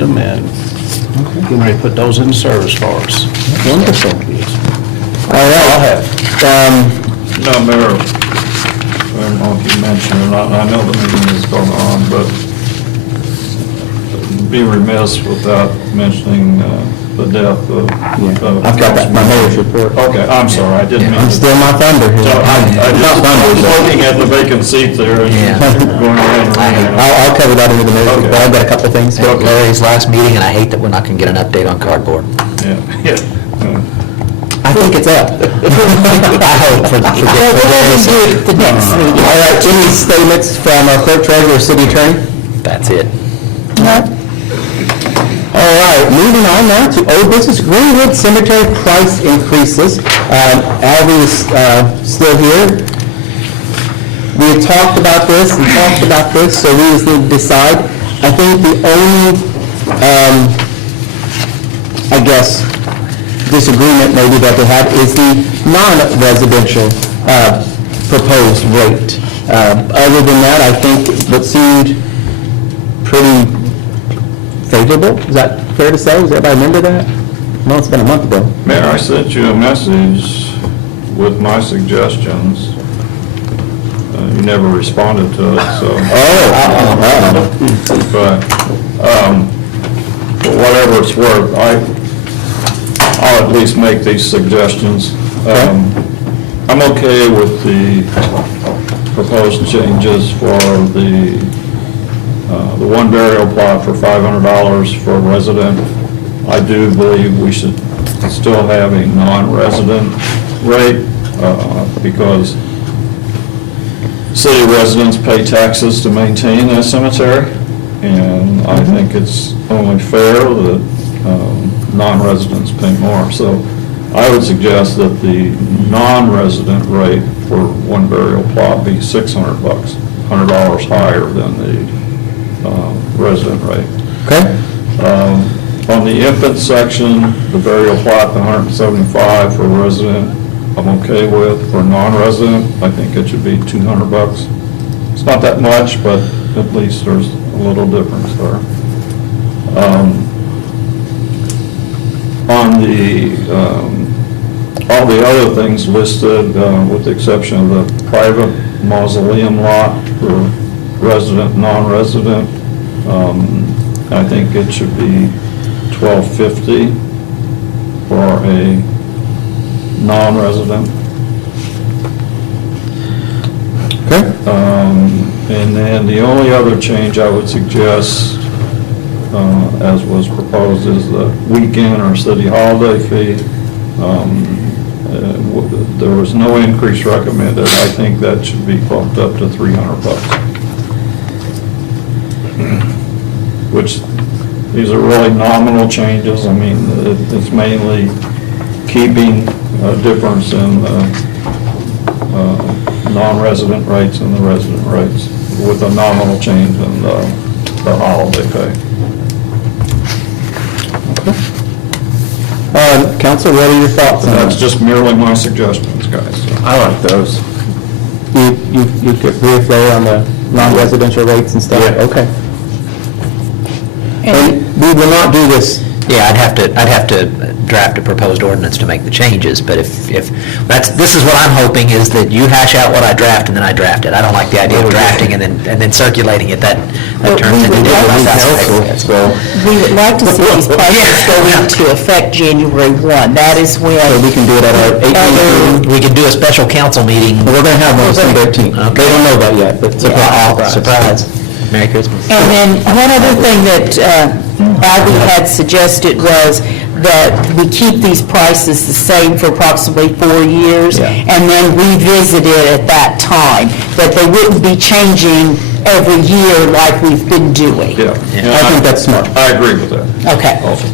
them, and getting ready to put those in service for us. Wonderful. All I'll right. have. No, Mayor, I don't know if you mentioned or not, I know the meeting is going on, but be remiss without mentioning the death of... I've got that in my mayor's report. Okay, I'm sorry, I didn't mean I'm to... still my thunder here. So I Not just thunder, was but- looking at the vacant seat there and going around and around. I'll cover that into the mayor's Okay. report. I've got a couple things. Okay. Larry's last meeting, and I hate that we're not going to get an update on cardboard. Yeah. I think it's up. I hope for the The next meeting. All right, any statements from our clerk treasurer or city attorney? That's it. All right, moving on now to old business, Greenwood Cemetery price increases. Albie is still here. We had talked about this and talked about this, so we just need to decide. I think the only, I guess, disagreement maybe that they had is the non-residential proposed rate. Other than that, I think what seemed pretty favorable. Is that fair to say? Does everybody remember that? No, it's been a month ago. Mayor, I sent you a message with my suggestions. You never responded to it, so... But for whatever it's worth, I'll at least make these suggestions. I'm okay with the proposed changes for the one burial plot for $500 for a resident. I do believe we should still have a non-resident rate because city residents pay taxes to maintain that cemetery, and I think it's only fair that non-residents pay more. So I would suggest that the non-resident rate for one burial plot be $600, $100 higher than the resident rate. Okay? On the infant section, the burial plot, the $175 for resident, I'm okay with. For non-resident, I think it should be $200. It's not that much, but at least there's a little difference there. On the, all the other things listed, with the exception of the private mausoleum lot for resident, non-resident, I think it should be $1,250 for a non-resident. Okay? And then the only other change I would suggest, as was proposed, is the weekend or city holiday fee. There was no increase recommended. I think that should be bumped up to $300. Which, these are really nominal changes. I mean, it's mainly keeping a difference in non-resident rates and the resident rates with a nominal change in the holiday pay. Council, what are your thoughts on That's that? just merely my suggestions, guys. So. I like those. You could agree with Larry on the non-residential rates and stuff? Yeah. Okay. And we will not do this, Yeah, I'd have to draft a proposed ordinance to make the changes, but if this is what I'm hoping, is that you hash out what I draft and then I draft it. I don't like the idea of drafting and then circulating it. That turns into... We would like to see these prices go into effect January 1. That is when... so we can do it at our 18th meeting. We could do a special council meeting. We're going to have one December 18th. Okay. They don't know that yet, but surprise. Surprise. Merry Christmas. And then one other thing that Albie had suggested was that we keep these prices the same for approximately 4 years, and then revisit it at that time, that they wouldn't be changing every year like we've been doing. Yeah. I think that's smart. I agree with that. Okay. Also.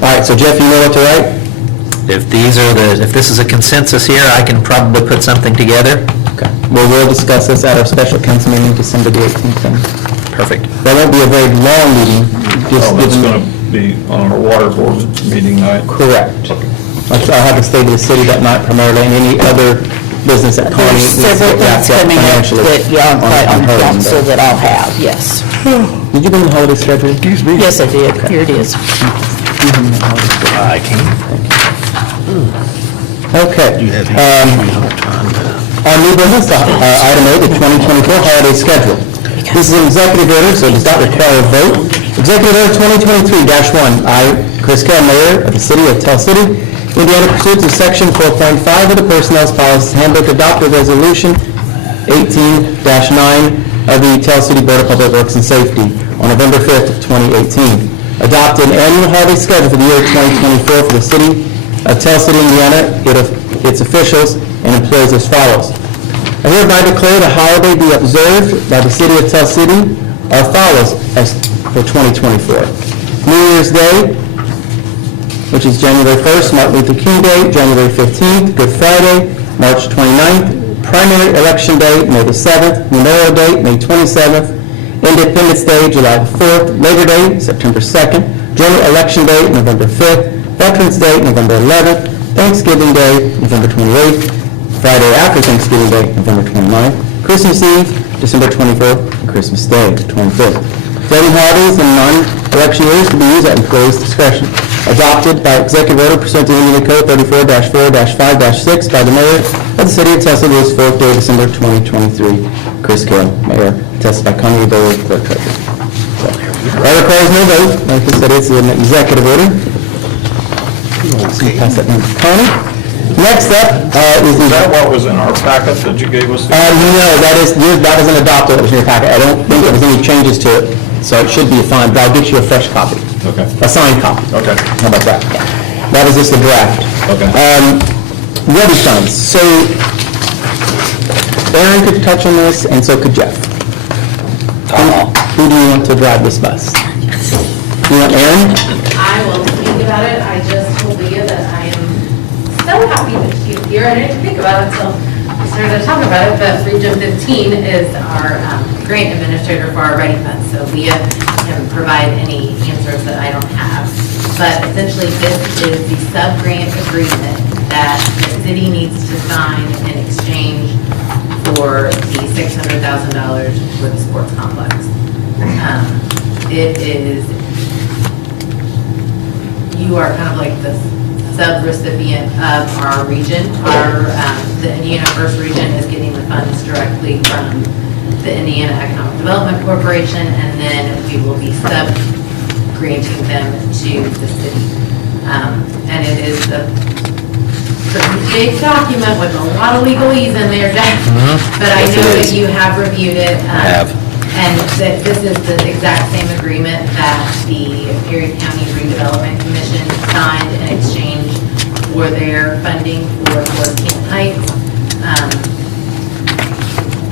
All right, so Jeff, you know what to write? If this is a consensus here, I can probably put something together. Okay. Well, we'll discuss this at our special council meeting December the 18th. then. Perfect. That won't be a very long meeting, just Oh, it's given... going to be on a water board meeting night. Correct. I'll have to stay to the city that night primarily, and any other business at Pawnee. There's several things coming up that, on council that I'll have, yes. Did you bring the holiday schedule? Excuse me. Yes, I did. Here it is. I can't. Okay. You have Our new business, item A, the 2024 holiday schedule. This is an executive order, so it does not require a vote. Executive Order 2023-1, I, Chris Kell, Mayor of the City of Tell City, Indiana, pursuant to Section 4.5 of the Personnel Policies Handbook, adopted Resolution 18-9 of the Tell City Board of Public Works and Safety on November 5th, 2018. Adopted an annual holiday schedule for the year 2024 for the City of Tell City, Indiana, its officials, and employees as follows. I hereby declare the holiday be observed by the City of Tell City are follows as for 2024. New Year's Day, which is January 1st, Martin Luther King Day, January 15th, Good Friday, March 29th, Primary Election Day, May the 7th, Memorial Day, May 27th, Independence Day, July 4th, Labor Day, September 2nd, General Election Day, November 5th, Veterans Day, November 11th, Thanksgiving Day, November 28th, Friday after Thanksgiving Day, November 29th, Christmas Eve, December 24th, and Christmas Day, 25th. Voting holidays and non-election years to be used at employees' discretion. Adopted by executive order pursuant to Indiana Code 34-4-5-6 by the mayor of the City of Tell City this 4th day of December 2023. Chris Kell, Mayor, attested by Connie Bowe, Clerk Treasurer. That requires no vote. Like I said, it's an executive order. So you pass that down to Connie. Next up is the... Is that what was in our packet that you gave us? No, that wasn't adopted, it was in your packet. I don't think there was any changes to it, so it should be fine, but I'll get you a fresh copy. Okay. A signed copy. Okay. How about that? That was just a draft. Okay. Ready funds, so Aaron could touch on this, and so could Jeff. Who do you want to drive this bus? You want Aaron? I will think about it. I just told Leah that I am so happy that she's here. I didn't think about it until we started talking about it, but Region 15 is our grant administrator for our Ready Fund. So Leah can provide any answers that I don't have. But essentially, this is the sub-grant agreement that the city needs to sign in exchange for the $600,000 for the sports complex. It is, you are kind of like the sub-recipient of our region. The Indiana First Region is getting the funds directly from the Indiana Economic Development Corporation, and then we will be sub-granting them to the city. And it is a pretty big document with a lot of legalese in there, Jeff. But I know that you have reviewed it. I have. And that this is the exact same agreement that the Perry County Redevelopment Commission signed in exchange for their funding for Canton Heights.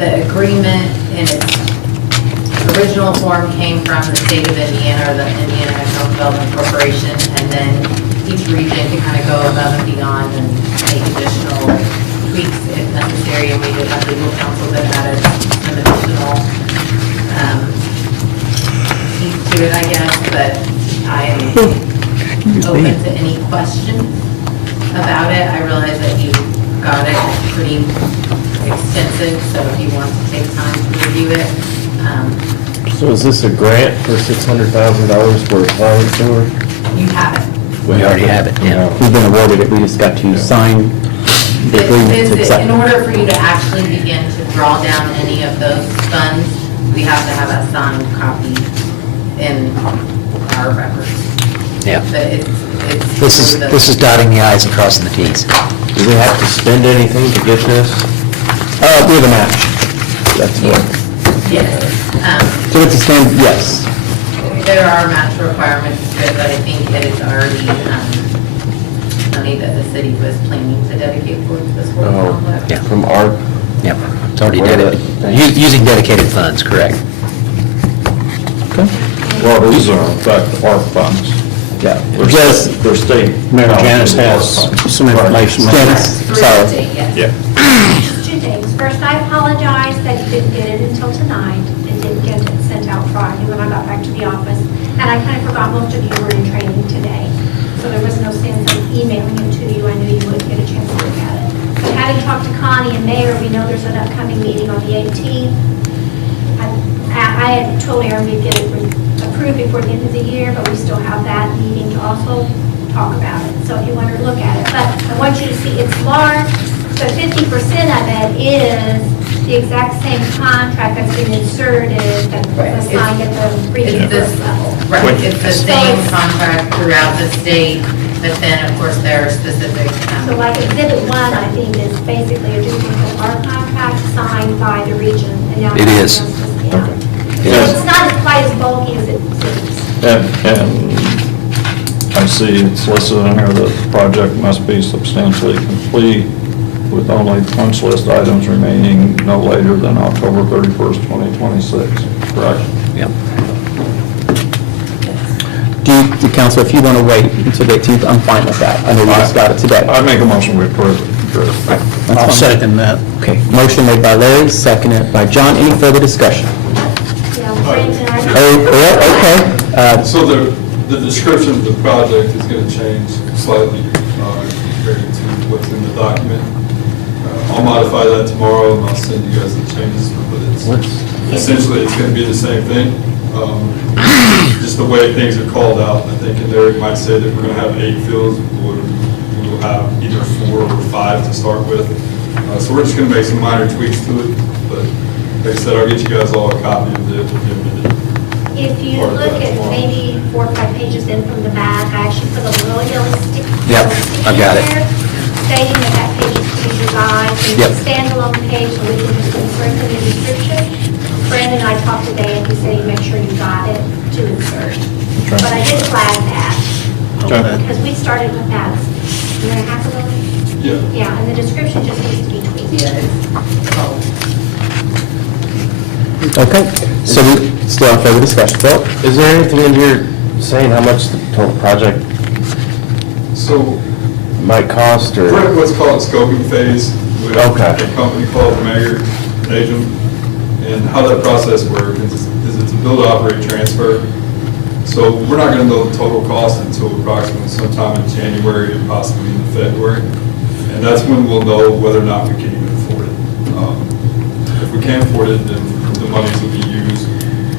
The agreement in its original form came from the state of Indiana, or the Indiana Economic Development Corporation, and then each region can kind of go above and beyond and make additional tweaks if necessary, and we did have legal counsel that added some additional piece to it, I guess, but I am open to any questions about it. I realize that you got it pretty extensive, so if you want to take time to review it. So is this a grant for $600,000 we're applying for? You have it. We already have it, yeah. We've been awarded it, we just got to sign the agreement to accept. In order for you to actually begin to draw down any of those funds, we have to have a signed copy in our records. Yeah. But it's. This is dotting the i's and crossing the t's. Do we have to spend anything to get this? We have a match. That's what. Yes. So it's a stand, yes. There are match requirements, but I think that it's already money that the city was planning to dedicate towards the sport complex. Yeah. From our, Yep, it's already dedicated, using dedicated funds, correct. Okay. Well, these are in fact ARP funds. Yeah. They're Just, they're state. Mayor Janice has some information. Janice, Through sorry. the state, yes. Yeah. Just two things. First, I apologize that you didn't get it until tonight and didn't get it sent out Friday when I got back to the office. And I kind of forgot most of you were in training today. So there was no sense of emailing it to you. I knew you wouldn't get a chance to look at it. But having talked to Connie and Mayor, we know there's an upcoming meeting on the 18th. I I had told Aaron we'd get it approved before the end of the year, but we still have that meeting to also talk about it, so if you want to look at it. But I want you to see, it's large, so 50% of it is the exact same contract that's been inserted, that was signed at the region It's this- first level. Right, it's the So same it's- contract throughout the state, but then, of course, there are specific. So like Exhibit 1, I think, is basically a duplicate of our contract signed by the region. And now It is. yeah. Yes. So it's not quite as bulky as it seems. And I see it's listed in here that the project must be substantially complete with only punch list items remaining no later than October 31st, 2026, correct? Yep. Do council, if you want to wait until the 18th, I'm fine with that. I know we just got it today. I make a motion we approve it. I'll second that. Okay, motion made by Larry, seconded by John. Any further discussion? Yeah, Brandon, I Okay. So the description of the project is going to change slightly compared to what's in the document. I'll modify that tomorrow and I'll send you guys the changes, but it's essentially, it's going to be the same thing. Just the way things are called out, I think in there it might say that we're going to have 8 fields, or we will have either 4 or 5 to start with. So we're just going to make some minor tweaks to it, but like I said, I'll get you guys all a copy of the amended. If you look at maybe 4 or 5 pages in from the back, I actually put a little yellow stick. Yep, I've got it. there Stating that that page is to be revised, and Yep. it's a standalone page, so we can just insert in the description. Brandon and I talked today, and he said he'd make sure you got it to insert. But I did flag that, Okay. because we started with that a year and a half ago. Yeah. Yeah, and the description just needs to be tweaked. Yeah, it's, oh, Okay, so we still have further discussion. Bill? Is there anything in here saying how much the total project So might cost, or? we're at what's called scoping phase with Okay. a company called Mayer Najum. And how that process works is it's a build, operate, transfer. So we're not going to know the total cost until approximately sometime in January and possibly in February. And that's when we'll know whether or not we can even afford it. If we can't afford it, then the monies will be used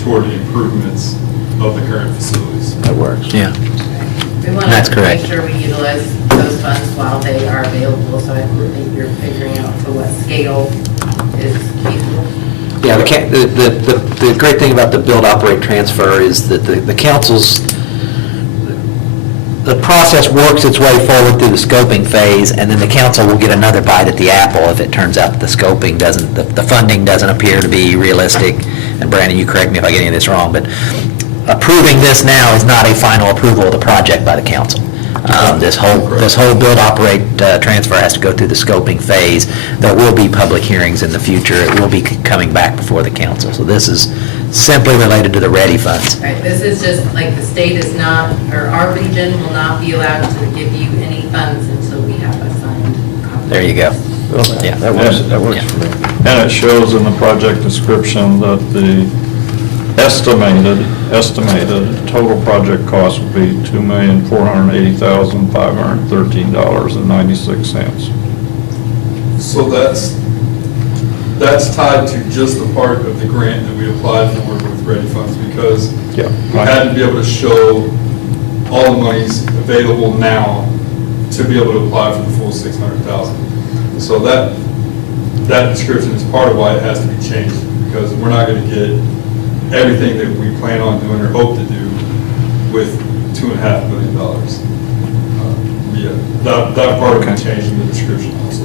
toward the improvements of the current facilities. That works. Yeah. we want That's to correct. make sure we utilize those funds while they are available, so I think you're figuring out to what scale is feasible. Yeah, the great thing about the build, operate, transfer is that the council's, the process works its way forward through the scoping phase, and then the council will get another bite at the apple if it turns out that the scoping doesn't, the funding doesn't appear to be realistic. And Brandon, you correct me if I get any of this wrong, but approving this now is not a final approval of the project by the council. This whole build, operate, transfer has to go through the scoping phase. There will be public hearings in the future. It will be coming back before the council. So this is simply related to the ready funds. Right, this is just, like, the state is not, or our region will not be allowed to give you any funds until we have a signed contract. There you go. Okay, Yeah. that works for me. And it shows in the project description that the estimated total project cost would be $2,480,513.96. So that's tied to just the part of the grant that we applied for with ready funds, because Yeah. we had to be able to show all the monies available now to be able to apply for the full 600,000. So that description is part of why it has to be changed, because we're not going to get everything that we plan on doing or hope to do with $2.5 million. Yeah, that part can change in the description also.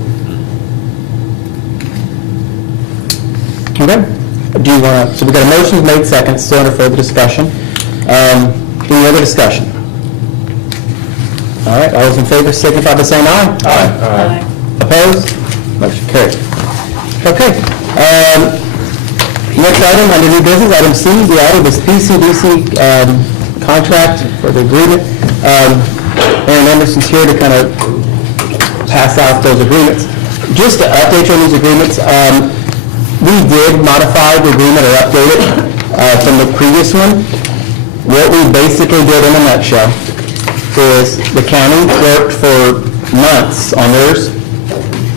Okay. Do you want to, so we got a motion made second, still under further discussion. Any other discussion? All right, all those in favor signify by saying aye. Aye. Opposed? Motion carried. Okay. Next item, under new business, item C, the item is PCDC contract for the agreement. Aaron Emerson's here to kind of pass out those agreements. Just to update you on these agreements, we did modify the agreement or update it from the previous one. What we basically did in a nutshell is the county worked for months on theirs,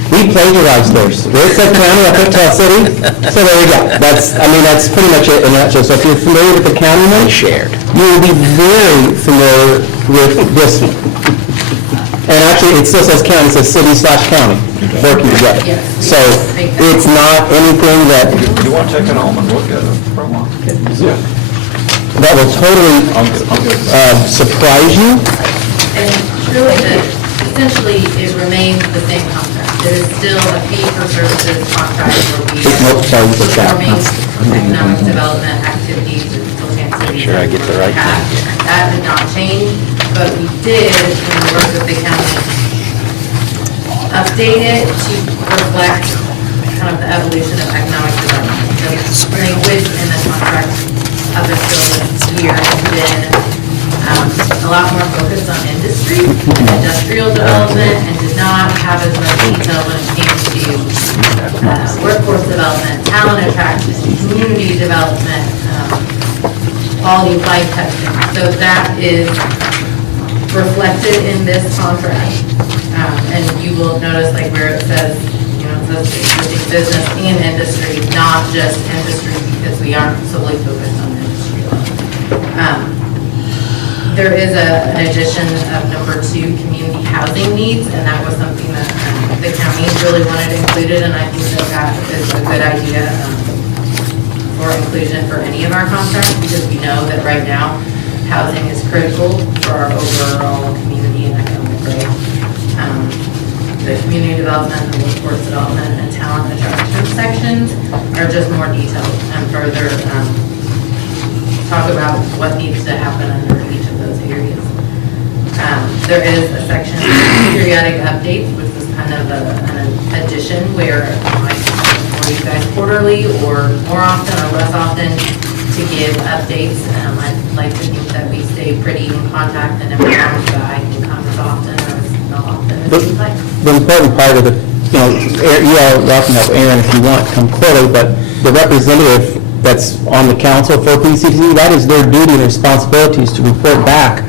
We plagiarized theirs. Where it said county, I put Tell City, so there you go. That's pretty much it in a nutshell. So if you're familiar with the county one, Shared. you will be very familiar with this one. And actually, it still says county, it says city/county, working together. Yes. So it's not anything that You want to take it home and look at it for a while? Yeah. that will totally I'll get surprise you. And truly, essentially, it remains the same contract. It is still a fee-for-services contract where we Nope, sorry, you put that. performing economic development activities and social activities. Sure I get the right that we have. That did not change, but we did, in the work with the county, update it to reflect kind of the evolution of economic development. The language in the contract up until this year has been a lot more focused on industry and industrial development, and did not have as much detail when it came to workforce development, talent attraction, community development, quality of life testing. So that is reflected in this contract. And you will notice like where it says, it says existing business and industry, not just industry, because we aren't solely focused on industry alone. There is an addition of number 2, community housing needs, and that was something that the county really wanted included, and I think that is a good idea for inclusion for any of our contracts, because we know that right now, housing is critical for our overall community and economic growth. The community development, the workforce development, and talent attraction sections are just more detailed and further talk about what needs to happen under each of those areas. There is a section, periodic updates, which is kind of an addition where I might for you guys quarterly or more often or less often to give updates. I'd like to think that we stay pretty in contact and informed, but I can come as often or as not often as you'd like. The important part of the, you all welcome to have Aaron if you want, come quarterly, but the representative that's on the council for PCTC, that is their duty and responsibilities to report back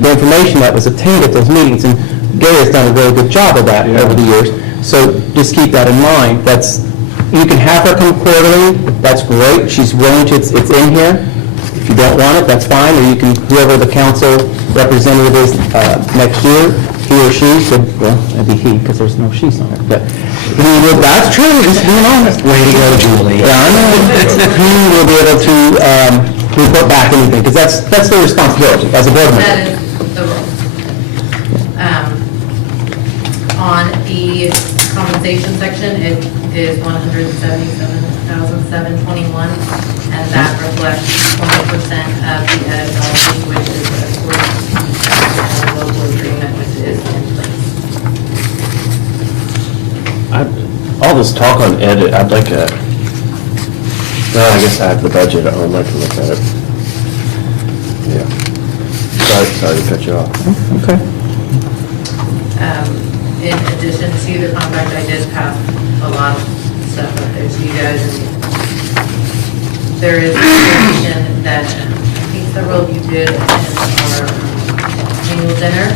the information that was attained at those meetings, and Gary has done a really good job of that over the years, so just keep that in mind. You can have her come quarterly, that's great, she's willing to, it's in here. If you don't want it, that's fine, or you can, whoever the council representative is next year, he or she should, well, it'd be he, because there's no she's on it, but that's true, just being honest. Way to go, Julie. Yeah, I know. He will be able to report back anything, because that's their responsibility as a board member. That is the role. On the compensation section, it is $177,721, and that reflects 20% of the edit policy, which is according to the local agreement, which is in place. All this talk on edit, I'd like a, well, I guess I have the budget, I'd like to look at it. Yeah. Sorry to cut you off. Okay. In addition to the contract, I did pass a lot of stuff up there to you guys. And there is information that I think several of you did in our annual dinner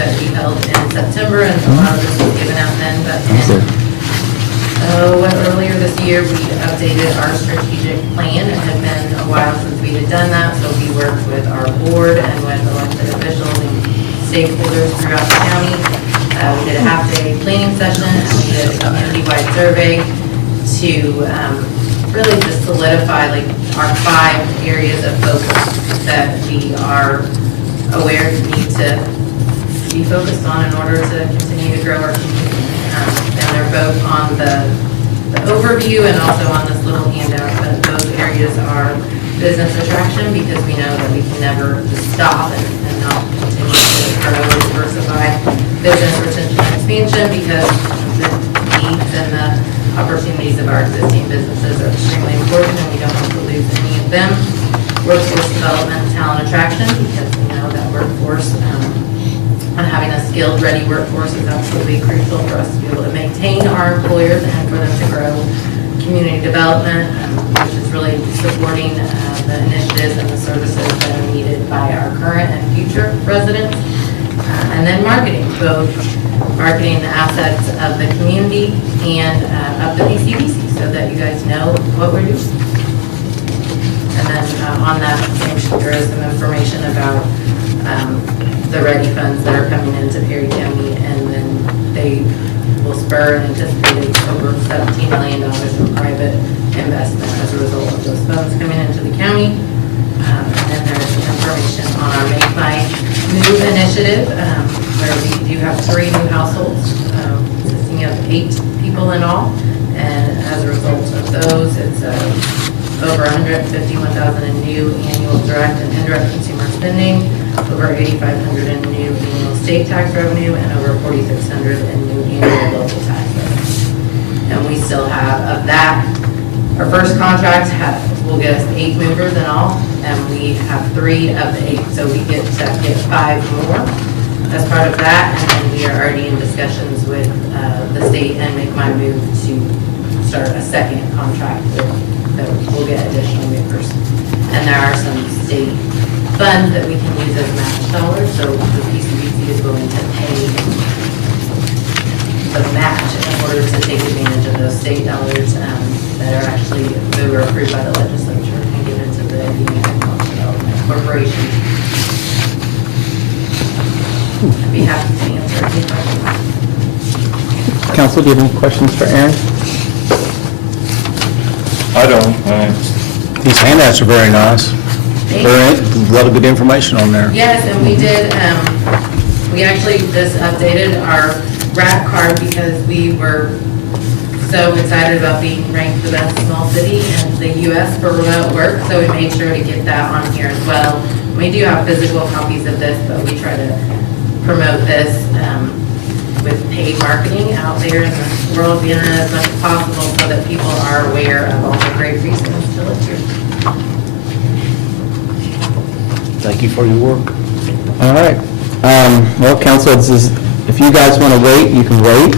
that we held in September, and a lot of this was given out then, but earlier this year, we updated our strategic plan. It had been a while since we had done that, so we worked with our board and with elected officials and stakeholders throughout the county. We did a half-day planning session, and we did a community-wide survey to really just solidify like our 5 areas of focus that we are aware need to be focused on in order to continue to grow our community. And they're both on the overview and also on this little handout, but those areas are business attraction, because we know that we can never just stop and not continue to grow and diversify. Business retention and expansion, because the needs and the opportunities of our existing businesses are extremely important, and we don't want to lose any of them. Workforce development, talent attraction, because we know that workforce and having a skilled, ready workforce is absolutely crucial for us to be able to maintain our employers and for them to grow. Community development, which is really supporting the initiatives and the services that are needed by our current and future residents. And then marketing, both marketing the assets of the community and of the PCBC so that you guys know what we're doing. And then on that same sheet, there is some information about the ready funds that are coming into Perry County, and then they will spur an anticipated over $17 million in private investment as a result of those funds coming into the county. And then there's information on our Make My Move initiative, where we do have 3 new households, consisting of 8 people in all. And as a result of those, it's over $151,000 in new annual direct and indirect consumer spending, over $8,500 in new annual state tax revenue, and over $4,600 in new annual local tax revenue. And we still have, of that, our first contract will get us 8 movers in all, and we have 3 of the 8, so we get to get 5 more as part of that. And then we are already in discussions with the state and Make My Move to start a second contract that will get additional movers. And there are some state funds that we can use as match dollars, so the PCBC is willing to pay the match in order to take advantage of those state dollars that are actually, that were approved by the legislature and given to the Indiana Economic Development Corporation. I'd be happy to answer any questions. Council, do you have any questions for Aaron? I don't. These handouts are very nice. A lot of good information on there. Yes, and we did, we actually just updated our RAP card because we were so excited about being ranked the best small city in the U.S. for remote work, so we made sure to get that on here as well. We do have physical copies of this, but we try to promote this with paid marketing out there in the world of the internet as much as possible so that people are aware of all the great reasons to live here. Thank you for your work. All right. Well, council, this is, if you guys want to wait, you can wait.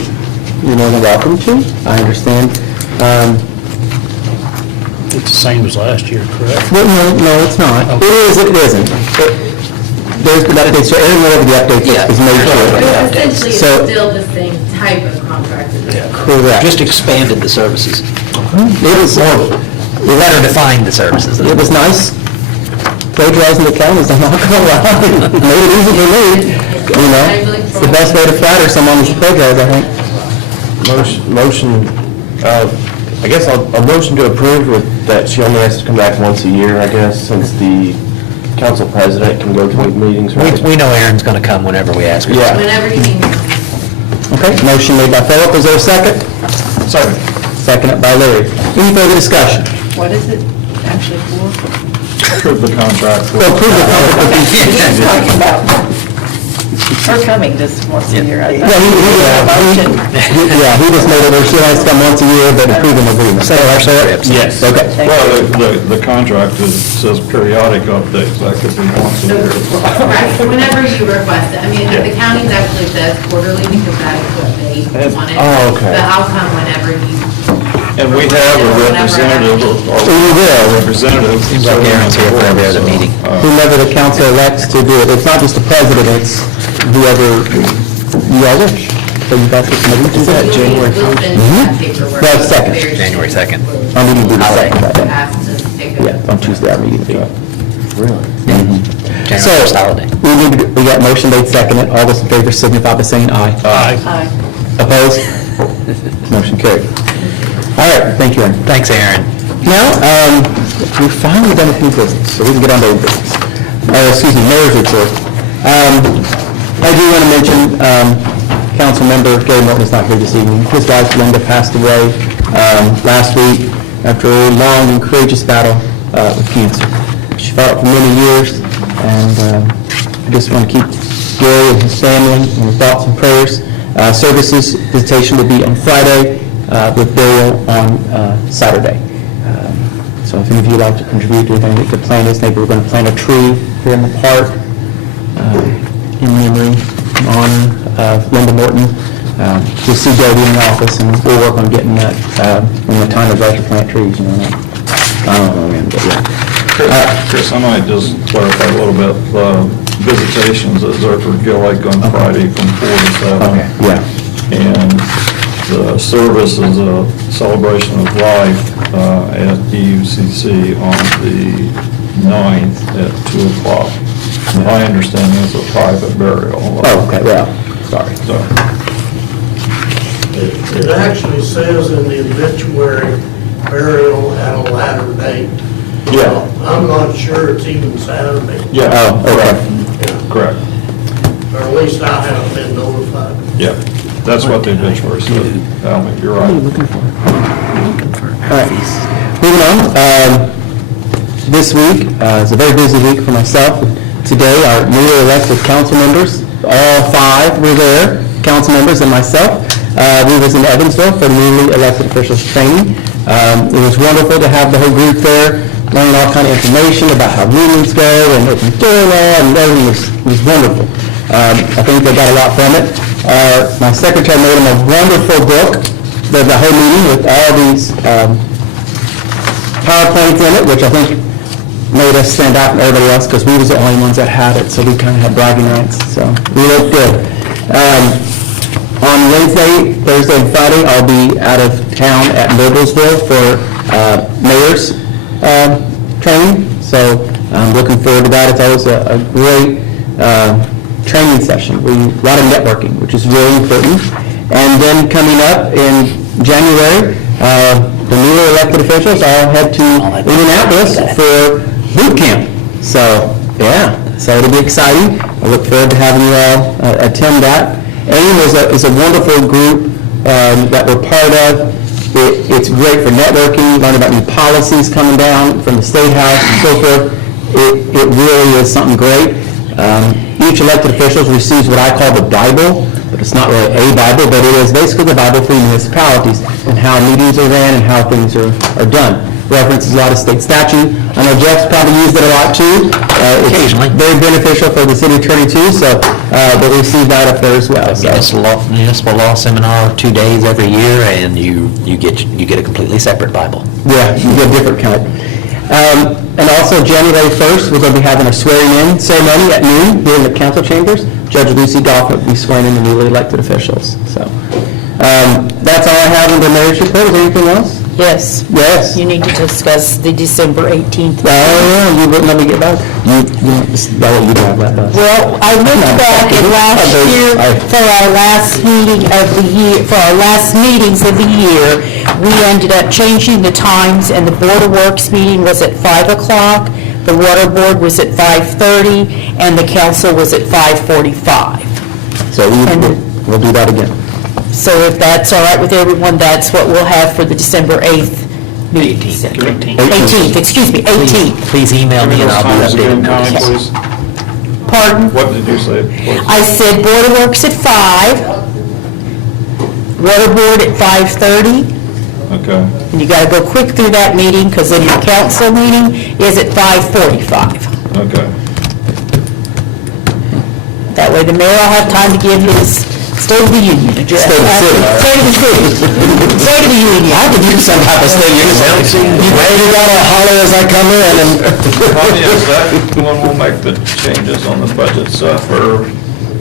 You're more than welcome to. I understand. It's the same as last year, correct? Well, no, it's not. It is, it isn't. There's been updates, so Aaron went over the updates is made sure. But essentially, it's So- still the same type of contract. Correct. Just expanded the services, It was, better defined the services. it was nice plagiarizing the counties, I'm not gonna lie. Made it easy for me, you know? It's the best way to flatter someone is to plagiarize, I think. Motion, I guess I'll motion to approve with that she only has to come back once a year, I guess, since the council president can go to meetings, right? We know Erin's going to come whenever we ask her. Yeah. Whenever you need. Okay, motion made by Philip, is there a second? Second. Seconded by Larry. Any further discussion? What is it actually for? Approve the contract. So approve the contract with He's these- talking about her coming just once a year. I Yeah, thought. he just made it where she has to come once a year, but approve an agreement. Yes. Okay. Well, the contract says periodic updates, that could be once a So, year. right, so whenever you request it, I mean, the county's actually says quarterly because that is what they want it. Oh, okay. But I'll come whenever you. And we have a representative, or We will. representative. Seems like Erin's here for every other so, meeting. Whomever the council elects to do it, it's not just the president, it's whoever you all wish. So you guys can do that, January We'll 1st. send you that paperwork. That's second. Very January soon. 2nd. Our meeting will be the second that day. Asked to take a. Yeah, on Tuesday, our meeting. Really? January So, 1st holiday. we got motion made, seconded. All those in favor signify by saying aye. Aye. Opposed? Motion carried. All right, thank you, Aaron. Thanks, Erin. Now, we're finally done with new business, so we can get on to old business. Excuse me, mayor's report. I do want to mention, council member Gary Morton is not here this evening. His wife Linda passed away last week after a long and courageous battle with cancer. She fought for many years, and I just want to keep Gary and his family in your thoughts and prayers. Services, visitation will be on Friday, with burial on Saturday. So if any of you would like to contribute to anything that the plan is, maybe we're going to plant a tree here in the park in memory, in honor of Linda Morton. We'll see Jody in the office, and we'll work on getting that when the time is right to plant trees, you know. I don't know, man, but yeah. Chris, I might just clarify a little bit. visitations at Zerford Gill Lake on Friday from 4 to 7. Okay, yeah. And the service is a celebration of life at EUCC on the 9th at 2 o'clock. My understanding is a private burial. Oh, okay, well, sorry. So, It actually says in the obituary, burial at a latter date. Yeah. I'm not sure it's even Saturday. yeah. Oh, okay. Yeah. Correct. Or at least I haven't been notified. Yeah, that's what the obituary said. Alvin, you're right. All right, moving on. This week is a very busy week for myself. Today, our newly elected council members, all 5 were there, council members and myself. We was in Evansville for newly elected officials training. It was wonderful to have the whole group there, learning all kind of information about how meetings go and open door law, and everything was wonderful. I think they got a lot from it. My secretary made them a wonderful book, the whole meeting with all these PowerPoints in it, which I think made us stand out from everybody else because we was the only ones that had it, so we kind of had bragging rights, so we looked good. On Wednesday, Thursday, and Friday, I'll be out of town at Noblesville for mayor's training, so I'm looking forward to that. It's always a great training session, a lot of networking, which is really important. And then coming up in January, the newly elected officials all head to Indianapolis for boot camp. So, yeah, so it'll be exciting. I look forward to having you all attend that. AIM is a wonderful group that we're part of. It's great for networking, learning about new policies coming down from the State House and so forth. It really is something great. Each elected official receives what I call the Bible, but it's not really a Bible, but it is basically the Bible for municipalities and how meetings are ran and how things are done. References a lot of state statute. I know Jeff's probably used it a lot too. Occasionally. It's very beneficial for the city attorney too, so they receive that up there as well. So. Municipal law seminar 2 days every year, and you get a completely separate Bible. Yeah, you get a different kind. And also January 1st, we're going to be having a swearing-in ceremony at noon here in the council chambers. Judge Lucy Goff will be swearing in the newly elected officials. So that's all I have in the mayor's report. Is there anything else? Yes. Yes. You need to discuss the December 18th. Oh, yeah, you wouldn't let me get back? You have that done. Well, I looked back at last year for our last meeting of the year, for our last meetings of the year. We ended up changing the times, and the Board of Works meeting was at 5 o'clock, the Water Board was at 5:30, and the council was at 5:45. So we'll do that again. So if that's all right with everyone, that's what we'll have for the December 8th meeting. 18th, excuse me, 18th. Please email me and I'll be Times again, Connie, updated. please. Pardon? What did you say? Please? I said Board of Works at 5, Water Board at 5:30, Okay. and you gotta go quick through that meeting, because then your council meeting is at 5:45. Okay. That way the mayor will have time to give his State of the Union address. State of the city. State of the city. State of the Union. I could use some type of state uniform. You gotta holler as I come in and... Connie, is that when we'll make the changes on the budget stuff, or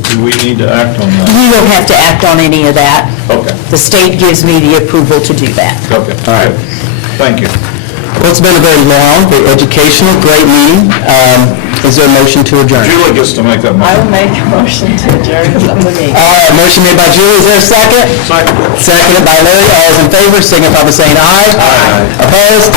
do we need to act on that? You don't have to act on any of that. Okay. The state gives me the approval to do that. Okay. All right. Thank you. Well, it's been a very long, very educational, great meeting. Is there a motion to adjourn? Julie gets to make that motion. make a motion to adjourn, somebody. All right, motion made by Julie, is there a second? Second. Seconded by Larry, all those in favor, signify by saying aye. Aye. Opposed?